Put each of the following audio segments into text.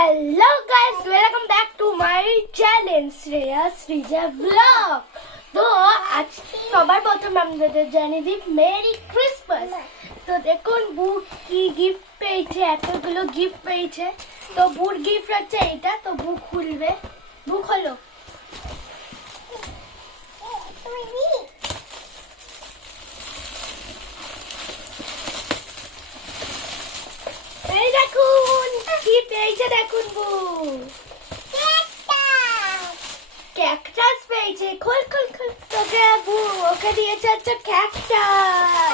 Hello guys, welcome back to my channel Shreya Srija vlog. তো আজ সবার প্রথমে আপনাদের জানিয়ে দিই মেরি ক্রিসমাস। তো দেখুন বু কি গিফট পেয়েছে, এতগুলো গিফট পেয়েছে। তো বুর গিফট হচ্ছে এটা, তো বু খুলবে। বু খোলো। এই দেখুন কি পেয়েছে, দেখুন বু ক্যাকটাস পেয়েছে। খোল খোল খোল। তোকে বু ওকে দিয়েছে হচ্ছে ক্যাকটাস।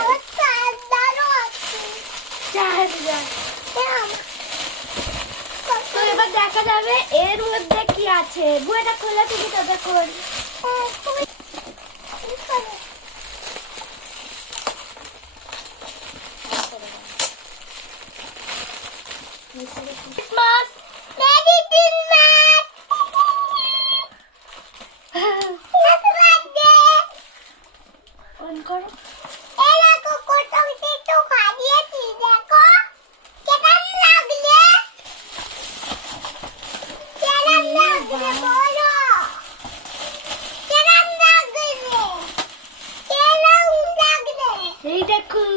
তো এবার দেখা যাবে এর মধ্যে কি আছে। বু এটা খোলা থেকে তো দেখুন। Christmas merry Christmas. অন করো। এরা কোকোটাও তো খাইয়েছি, দেখো কেমন লাগলে, কেমন লাগলে বলো, কেমন লাগলে, কেমন লাগলে। এই দেখুন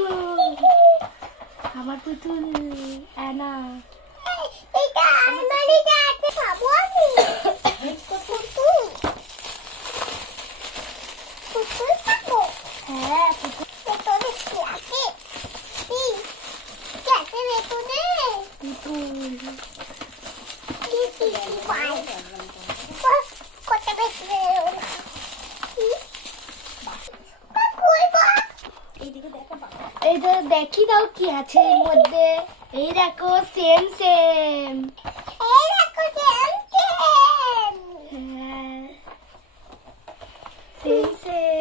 আমার পুতুল অ্যানা। এটা আলমারিতে আছে, খাবো আমি। পুতুল পুতুল খাবো। হ্যাঁ পুতুল। ভেতরে কি আছে? কি আছে ভেতরে? পুতুল কি কি পাই? কত ভেতরে এইটা দেখি দাও কি আছে এর মধ্যে। এই দেখো সেম সেম। এই দেখো হ্যাঁ সেম সেম।